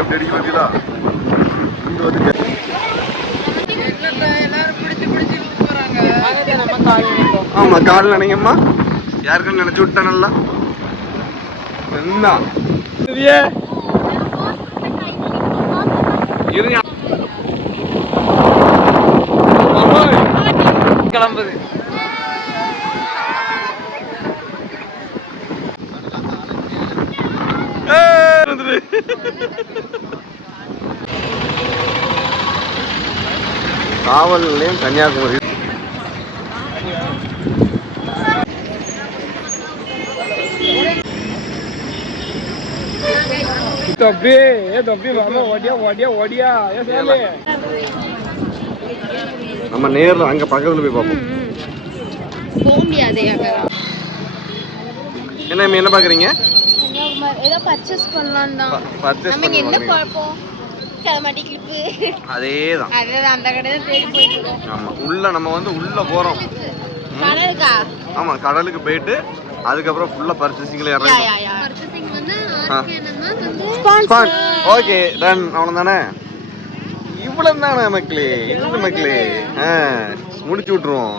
எப்படி அடிக்க பார்த்தீங்களா? ஆமா கால் நினைங்கம்மா, யாருக்கும் நினைச்சு விட்டேன் நல்லா. என்ன கிளம்புது. காவல் நிலையம் கன்னியாகுமரி. நம்ம நேர்ல அங்க பக்கத்துல போய் பார்ப்போம். என்ன பாக்குறீங்க? ஏதோ பர்ச்சேஸ் பண்ணலாம் தான். நம்ம என்ன பார்ப்போம்? கலமாட்டி கிளிப்பு. அதேதான் அந்த கடையில தேடி போயிட்டு இருக்கோம். ஆமா, உள்ள நம்ம வந்து உள்ள போறோம். கடலுக்கா? ஆமா, கடலுக்கு போயிட்டு அதுக்கப்புறம் ஃபுல்லா பர்ச்சேசிங்ல இறங்கணும். பர்ச்சேசிங் வந்து ஓகே டன். அவ்வளவுதானே, இவ்வளவு தானே மக்களே. இது மக்களே முடிச்சு விட்டுருவோம்.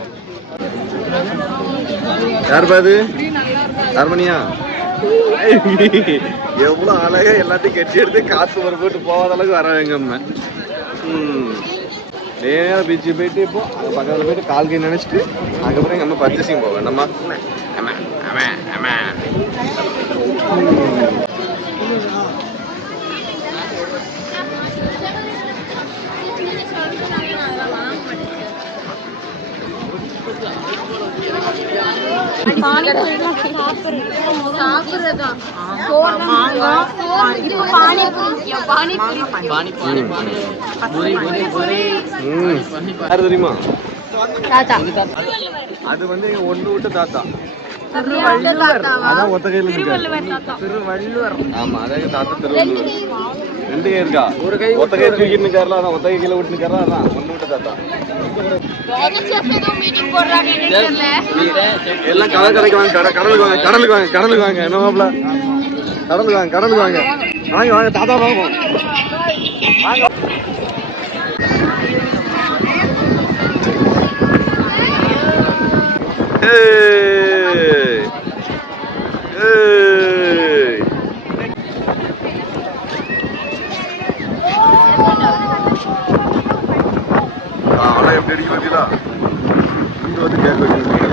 யார் பாது? அர்மனியா எவ்வளவு அழகா எல்லாத்தையும் கட்டி எடுத்து காசு வர போட்டு போகாத அளவுக்கு வர வைங்க. நேரம் பீச்சு போயிட்டு இப்போ அங்கே பக்கத்தில் போயிட்டு கால் கை நினைச்சிட்டு அதுக்கப்புறம் எங்கள் அம்மா பர்ச்சேசிங் போவேன். நம்ம தெரியுமா? அது வந்து ஒன்று விட்டு தாத்தா. அதான் ஒத்த கையில திருவள்ளுவர். ஆமா, அதாவது தாத்தா திருவள்ளுவர். ரெண்டு கை இருக்கா? ஒரு கை ஒத்த கை தூக்கிட்டு இருக்காருல, அதான் ஒத்த கை கீழே விட்டு இருக்காரு. அதான் ஒன்று விட்டு தாத்தா. எல்லாம் கடற்கரைக்கு வாங்க, கடலுக்கு வாங்க, கடலுக்கு வாங்க, கடலுக்கு வாங்க. என்ன மாப்பிள? கடலுக்கு வாங்க, கடலுக்கு வாங்க, வாங்க வாங்க தாத்தா பார்ப்போம். வாங்க. எப்படி அடிக்க பார்த்தீங்களா? இங்க வந்து கேட்க வச்சிருக்கீங்க.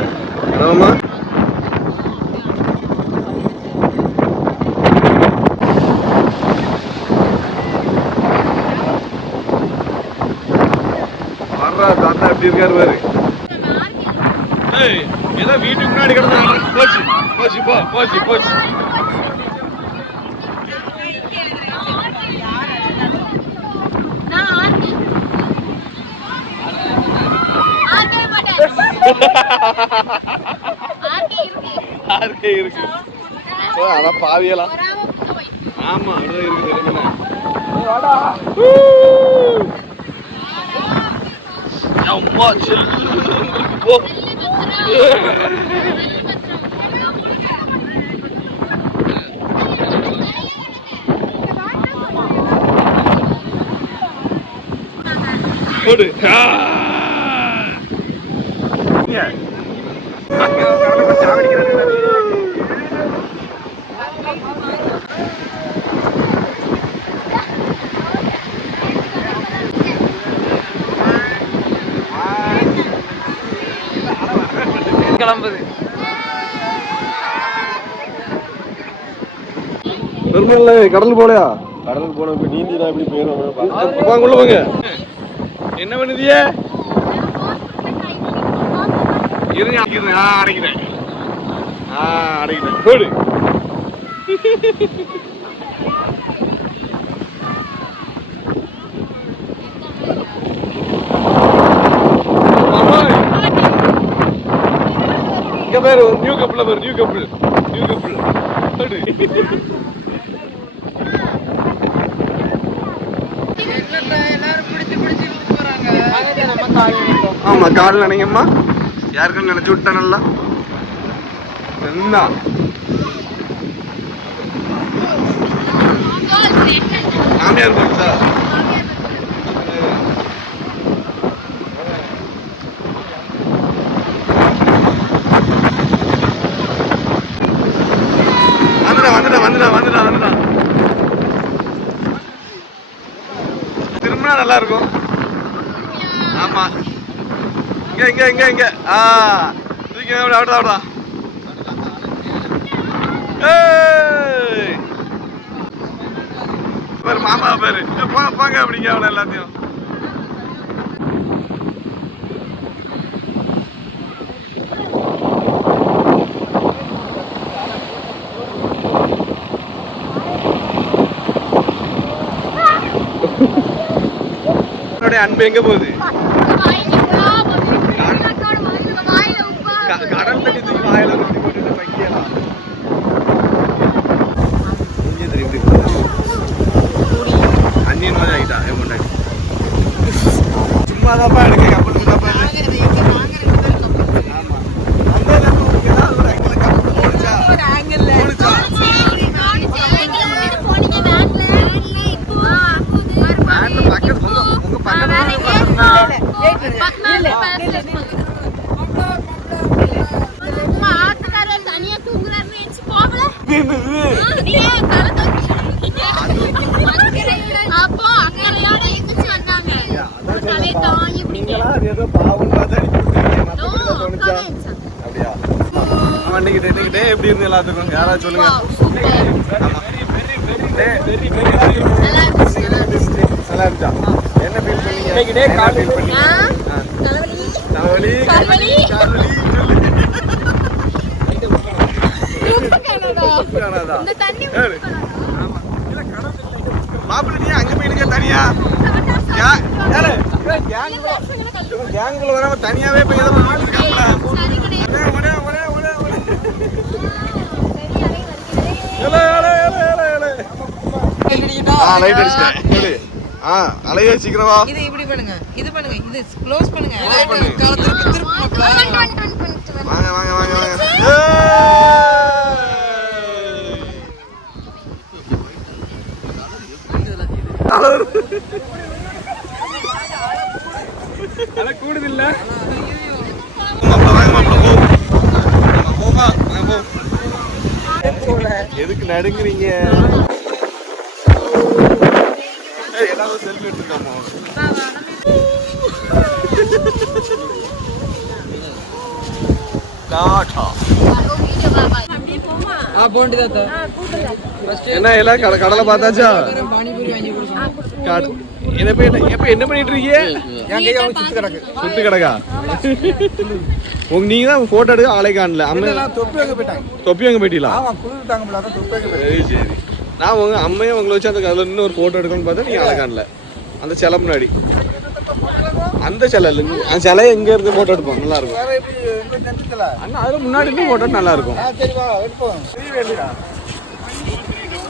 தாத்தா எப்படி இருக்காரு பாரு. ஏதோ வீட்டுக்கு முன்னாடி கிடந்தாங்க. போச்சு போச்சு போ போச்சு போச்சு. இருக்கு. அதான் பாவியலாம். ஆமா, இருக்கு. கிளம்புது. கடல் போலையா? கடலுக்கு போன நீந்தினா எப்படி போயிடும். உள்ள போங்க. என்ன பண்ணுதிய? அடைக்கிறேன் அடைக்கிறேன் போடு. இங்க பேரு நியூ கப்பல் பேரு நியூ கப்பல் நியூ கப்பல். எல்லாரும் பிடிச்சு போறாங்க. நம்ம கால் நினைப்போம். ஆமா கால் நினைங்கம்மா யாருக்கும் நினைச்சு விட்டேன் நல்லா என்ன மாமியார் போச்சா வந்துடா திரும்பினா நல்லா இருக்கும் ஆமா இங்க அவ்வளோடா பேரு மாமா பேரு போங்க அப்படிங்க அவனை எல்லாத்தையும் அன்பு எங்க போகுது கடல் தண்ணி தூக்கி வாயில போட்டு வைக்கலாம் அந்நியன் மாதிரி ஆகிட்டா கொண்டாடி சும்மா தான்ப்பா எடுக்க கப்பல் தான்ப்பா எப்படி இருந்து எல்லாத்துக்கும் யாராவது சொல்லுங்க நல்லா இருந்துச்சா என்ன ஃபீல் பண்ணீங்க தலைவலி மாப்பிள்ள நீ அங்க போயிருக்க தனியா கேங்குல வராம தனியாவே போய் அலைய சீக்கிரமா இது இப்படி பண்ணுங்க இது க்ளோஸ் பண்ணுங்க வாங்க கூடுதில்ல எதுக்கு நடுங்குறீங்க எல்லாரும் செல்ஃபி எடுத்துருக்காமோ என்ன எல்லாம் கடலை பார்த்தாச்சா என்ன பண்ணிட்டு இருக்கீங்க சுத்து கிடக்கா நீங்க தான் போட்டோ எடுக்க ஆளை காணல தொப்பி அங்க போயிட்டீங்களா சரி நான் உங்க அம்மையும் உங்களை வச்சு அந்த அதுல இன்னும் ஒரு போட்டோ எடுக்கணும்னு பார்த்தா நீங்க ஆளை காணல அந்த சிலை முன்னாடி அந்த சிலை இல்லை அந்த சிலையை எங்க இருந்து போட்டோ எடுப்போம் நல்லா இருக்கும் அண்ணா அதுல முன்னாடி இருந்து போட்டோ நல்லா இருக்கும்